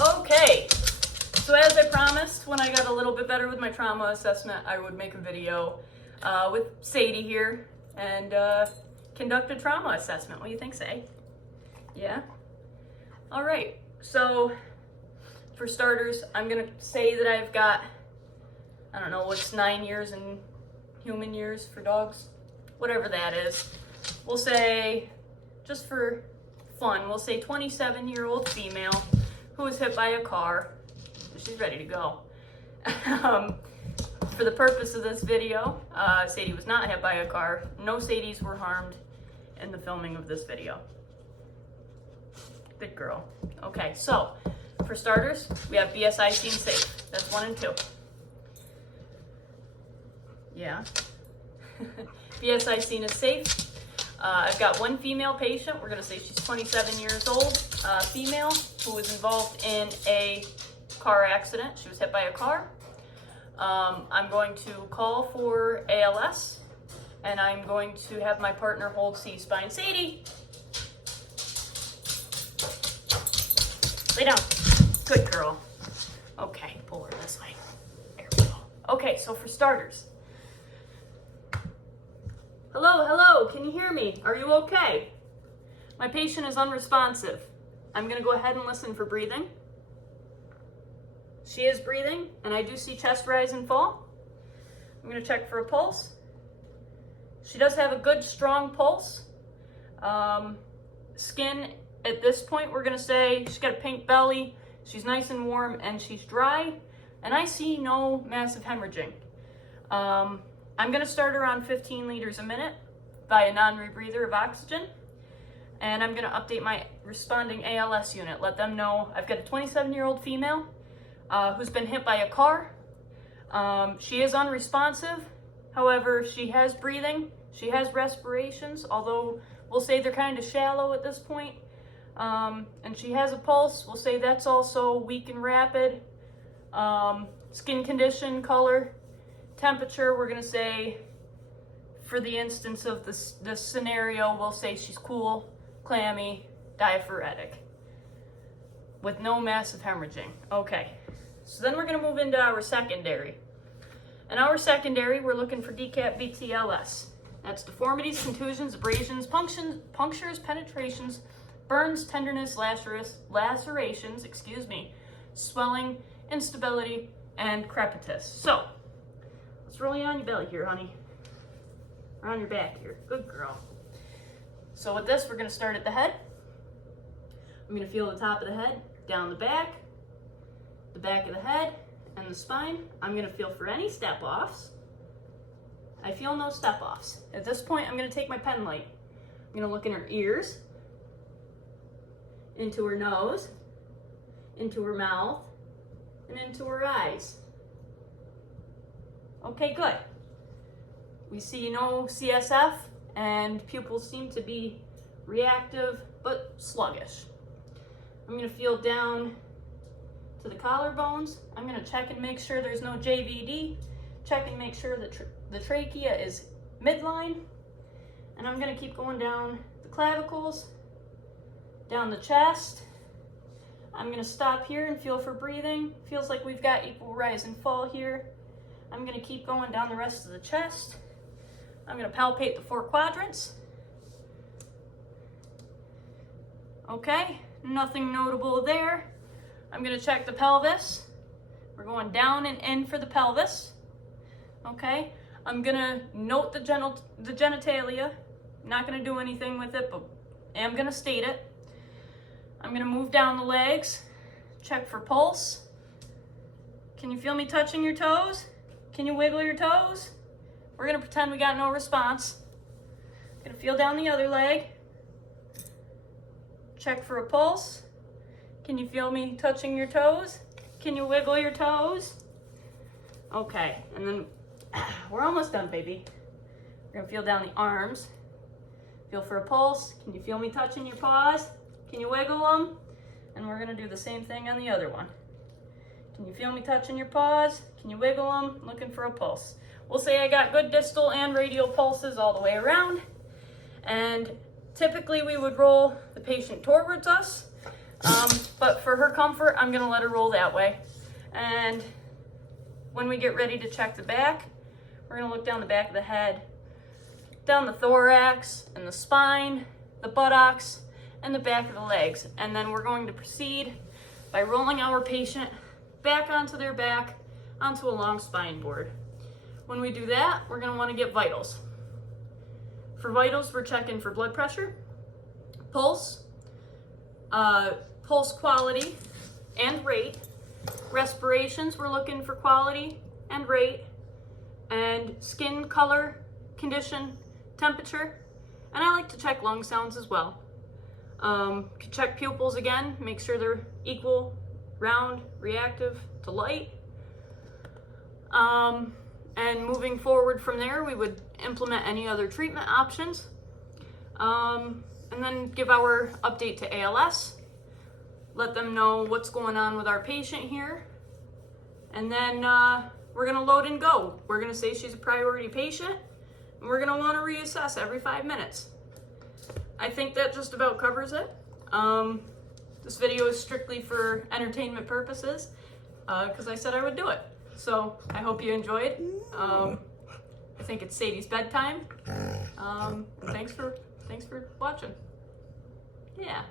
Okay, so as I promised, when I got a little bit better with my trauma assessment, I would make a video with Sadie here and conduct a trauma assessment. What do you think, Say? Yeah? All right, so for starters, I'm gonna say that I've got, I don't know, what's 9 years in human years for dogs? Whatever that is. We'll say, just for fun, we'll say 27-year-old female who was hit by a car. She's ready to go. For the purpose of this video, Sadie was not hit by a car. No Sadies were harmed in the filming of this video. Good girl. Okay, so for starters, we have BSI scene safe. That's 1 and 2. Yeah. BSI scene is safe. I've got one female patient. We're going to say she's 27 years old, female, who was involved in a car accident. She was hit by a car. I'm going to call for ALS, and I'm going to have my partner hold C-spine. Sadie! Lay down. Good girl. Okay, pull her this way. There we go. Okay, so for starters. Hello, hello, can you hear me? Are you okay? My patient is unresponsive. I'm gonna go ahead and listen for breathing. She is breathing, and I do see chest rise and fall. I'm gonna check for a pulse. She does have a good, strong pulse. Skin, at this point, we're gonna say she's got a pink belly, she's nice and warm, and she's dry, and I see no massive hemorrhaging. I'm gonna start her on 15 liters a minute by a non-rebreather of oxygen, and I'm gonna update my responding ALS unit, let them know I've got a 27-year-old female who's been hit by a car. She is unresponsive, however, she has breathing, she has respirations, although we'll say they're kind of shallow at this point, and she has a pulse, we'll say that's also weak and rapid. Skin condition, color, temperature, we're gonna say, for the instance of this scenario, we'll say she's cool, clammy, diaphoretic, with no massive hemorrhaging. Okay, so then we're gonna move into our secondary. In our secondary, we're looking for DCAT BTLS. That's deformities, contusions, abrasions, punctures, penetrations, burns, tenderness, lacerations, swelling, instability, and crepitus. So, let's roll you on your belly here, honey. Or on your back here. Good girl. So with this, we're gonna start at the head. I'm gonna feel the top of the head, down the back of the head, and the spine. I'm gonna feel for any step-offs. I feel no step-offs. At this point, I'm gonna take my pen light. I'm gonna look in her ears, into her nose, into her mouth, and into her eyes. Okay, good. We see no CSF, and pupils seem to be reactive but sluggish. I'm gonna feel down to the collarbones. I'm gonna check and make sure there's no JVD. Check and make sure that the trachea is midline. And I'm gonna keep going down the clavicles, down the chest. I'm gonna stop here and feel for breathing. Feels like we've got equal rise and fall here. I'm gonna keep going down the rest of the chest. I'm gonna palpate the 4 quadrants. Okay, nothing notable there. I'm gonna check the pelvis. We're going down and in for the pelvis. Okay, I'm gonna note the genitalia. Not gonna do anything with it, but am gonna state it. I'm gonna move down the legs, check for pulse. Can you feel me touching your toes? Can you wiggle your toes? We're gonna pretend we got no response. Gonna feel down the other leg. Check for a pulse. Can you feel me touching your toes? Can you wiggle your toes? Okay, and then we're almost done, baby. We're gonna feel down the arms. Feel for a pulse. Can you feel me touching your paws? Can you wiggle them? And we're gonna do the same thing on the other one. Can you feel me touching your paws? Can you wiggle them? Looking for a pulse. We'll say I got good distal and radial pulses all the way around. And typically we would roll the patient towards us. But for her comfort, I'm gonna let her roll that way. And when we get ready to check the back, we're gonna look down the back of the head, down the thorax and the spine, the buttocks, and the back of the legs. And then we're going to proceed by rolling our patient back onto their back, onto a long spine board. When we do that, we're gonna wanna get vitals. For vitals, we're checking for blood pressure, pulse, pulse quality and rate. Respirations, we're looking for quality and rate, and skin color, condition, temperature, and I like to check lung sounds as well. Check pupils again, make sure they're equal, round, reactive to light. And moving forward from there, we would implement any other treatment options. And then give our update to ALS, let them know what's going on with our patient here. And then we're gonna load and go. We're gonna say she's a priority patient, and we're gonna wanna reassess every 5 minutes. I think that just about covers it. This video is strictly for entertainment purposes, because I said I would do it. So I hope you enjoyed. I think it's Sadie's bedtime. Thanks for watching. Yeah.